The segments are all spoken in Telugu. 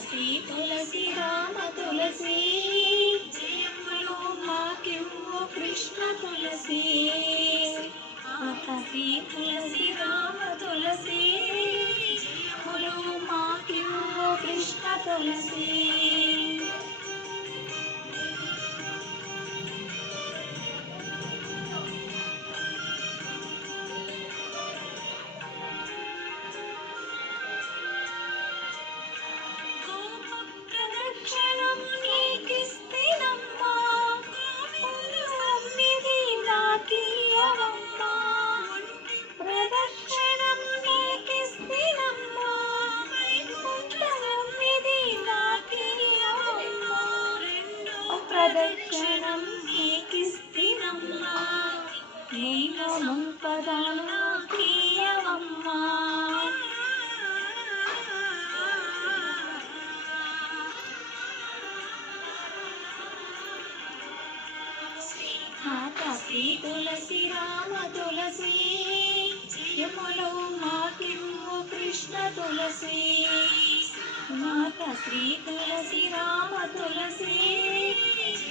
శ్రీ తులసి రామ తులసి జయములు మాకివ్వు కృష్ణ తులసి మాతా శ్రీ తులసి రామ తులసి జయములు మాకివ్వు కృష్ణ తులసి ప్రదక్షిణం నీకిస్తినమ్మా నీలో ముంపదాను నాకీయవమ్మా మాతా శ్రీ తులసి రామ తులసి జయములు మాకివ్వు కృష్ణ తులసి మాతా శ్రీ తులసి రామ తులసి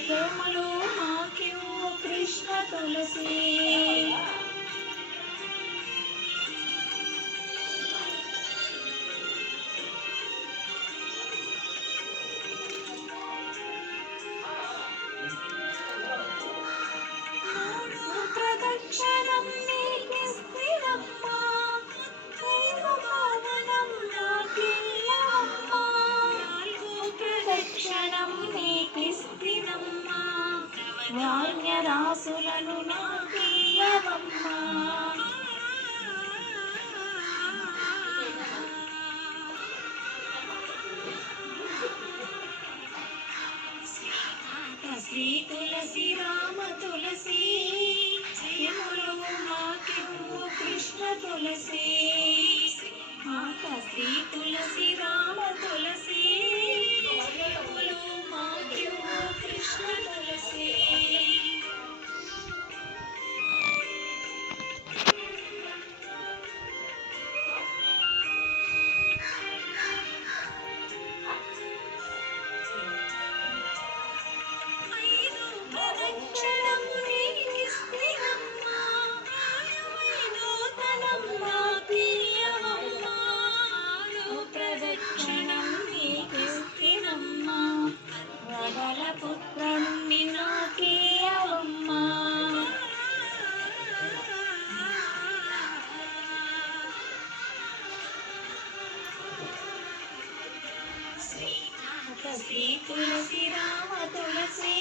జయములు మాకివ్వు కృష్ణ తులసి ప్రదక్షిణం నీకిస్తినమ్మా దైవమానం నాకీయవమ్మా ప్రదక్షిణం నీకిస్తినమ్మా వాణ్యరాసులను నాకీయవమ్మా శ్రీ తులసి రామ తులసి జయములు మాకివ్వు కృష్ణ తులసి మాతా శ్రీ తులసి రామ తులసి జయములు మాకివ్వు కృష్ణ తులసి పుత్రుణ్ణి నాకీయవమ్మా శ్రీ తులసి రామ తులసి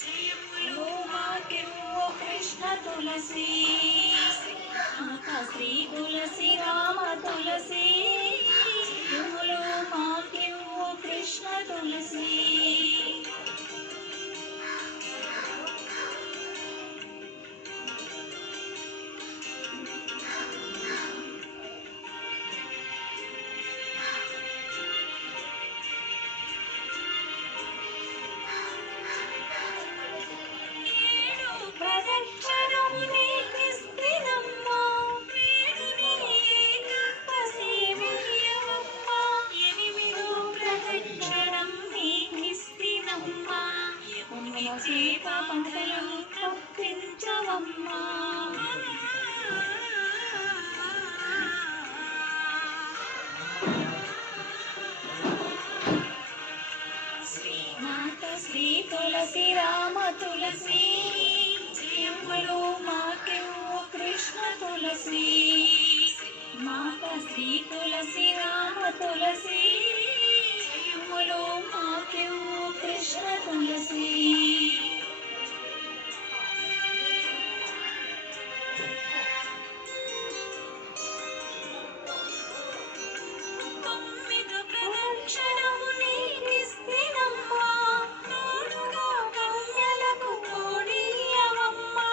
జయములు మాకివ్వు కృష్ణ తులసి మాతా శ్రీ తులసి రామ తులసి జయములు మాకివ్వు కృష్ణ తులసి ప్రదక్షిణం నీకిస్తినమ్మా వేడుని ఏకాదశివియ్యవమ్మా ఎనిమిదో ప్రదక్షిణం నీకిస్తినమ్మా యమునిచే పాపంతలు తప్పించవమ్మా మాతా శ్రీ తులసి రామ తులసి జయములు మాకివ్వు కృష్ణ తులసి మాతా శ్రీ తులసి రామ తులసి జయములు మాకివ్వు కృష్ణ తులసి తొమ్మిదో ప్రదక్షిణము నీకిస్తినమ్మా తోడుగా కన్యలకు తోడియవమ్మా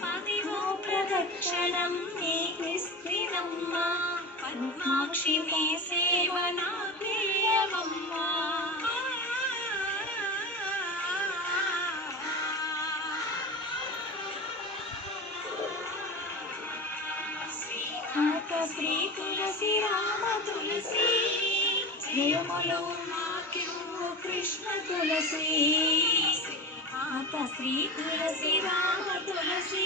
పదివో ప్రదక్షిణం నీకిస్తినమ్మా పద్మాక్షి నీ సేవ నాకీయవమ్మా మాతా శ్రీ తులసి రామ తులసి జయములు మాకివ్వు కృష్ణ తులసి మాత శ్రీ తులసి రామ తులసి